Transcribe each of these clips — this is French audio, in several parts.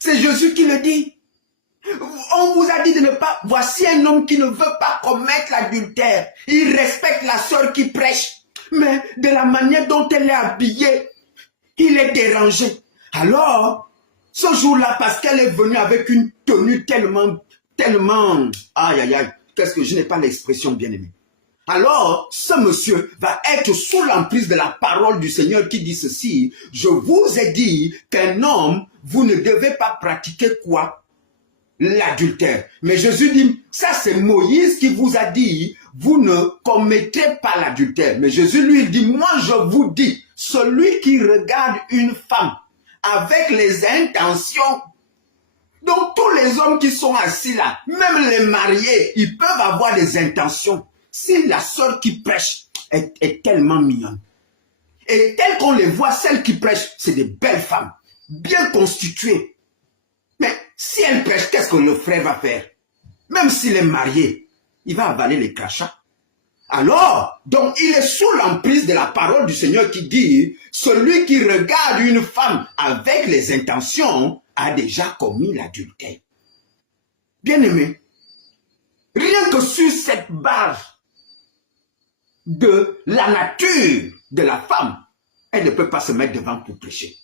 C'est Jésus qui le dit. On vous a dit de ne pas... Voici un homme qui ne veut pas commettre l'adultère. Il respecte la sœur qui prêche. Mais de la manière dont elle est habillée, il est dérangé. Alors, ce jour-là, parce qu'elle est venue avec une tenue tellement... Aïe, aïe, aïe. Qu'est-ce que je n'ai pas l'expression bien aimée. Alors, ce monsieur va être sous l'emprise de la parole du Seigneur qui dit ceci. Je vous ai dit qu'un homme, vous ne devez pas pratiquer quoi? L'adultère. Mais Jésus dit, ça c'est Moïse qui vous a dit, vous ne commettrez pas l'adultère. Mais Jésus lui dit, moi je vous dis, celui qui regarde une femme avec les intentions, donc tous les hommes qui sont assis là, même les mariés, ils peuvent avoir des intentions. Si la sœur qui prêche est tellement mignonne, et telle qu'on les voit, celles qui prêchent, c'est des belles femmes, bien constituées. Mais si elle prêche, qu'est-ce que le frère va faire? Même s'il est marié, il va avaler les crachats. Alors, donc il est sous l'emprise de la parole du Seigneur qui dit, celui qui regarde une femme avec les intentions a déjà commis l'adultère. Bien-aimé, rien que sur cette base de la nature de la femme, elle ne peut pas se mettre devant pour prêcher.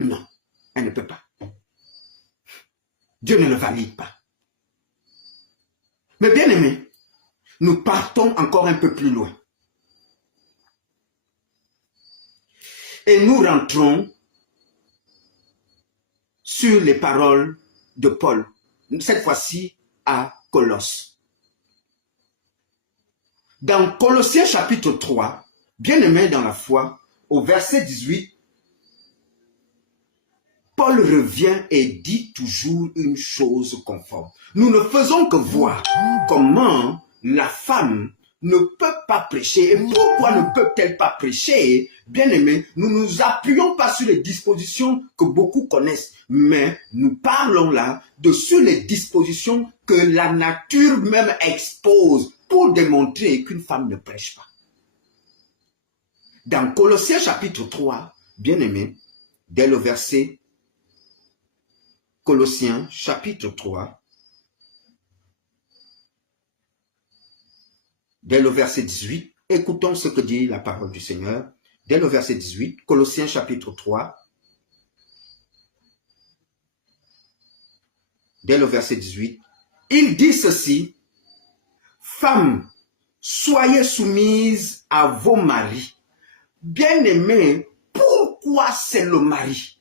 Non, elle ne peut pas. Dieu ne le valide pas. Mais bien aimé, nous partons encore un peu plus loin. Et nous rentrons sur les paroles de Paul, cette fois-ci à Colosse. Dans Colossiens chapitre 3, bien aimé dans la foi, au verset 18, Paul revient et dit toujours une chose conforme. Nous ne faisons que voir comment la femme ne peut pas prêcher. Et pourquoi ne peut-elle pas prêcher? Bien aimé, nous ne nous appuyons pas sur les dispositions que beaucoup connaissent, mais nous parlons là sur les dispositions que la nature même expose pour démontrer qu'une femme ne prêche pas. Dans Colossiens chapitre 3, bien aimé, dès le verset Colossiens chapitre 3, dès le verset 18, écoutons ce que dit la parole du Seigneur. Dès le verset 18, Colossiens chapitre 3, dès le verset 18, il dit ceci, « Femmes, soyez soumises à vos maris. » Bien-aimés, pourquoi c'est le mari?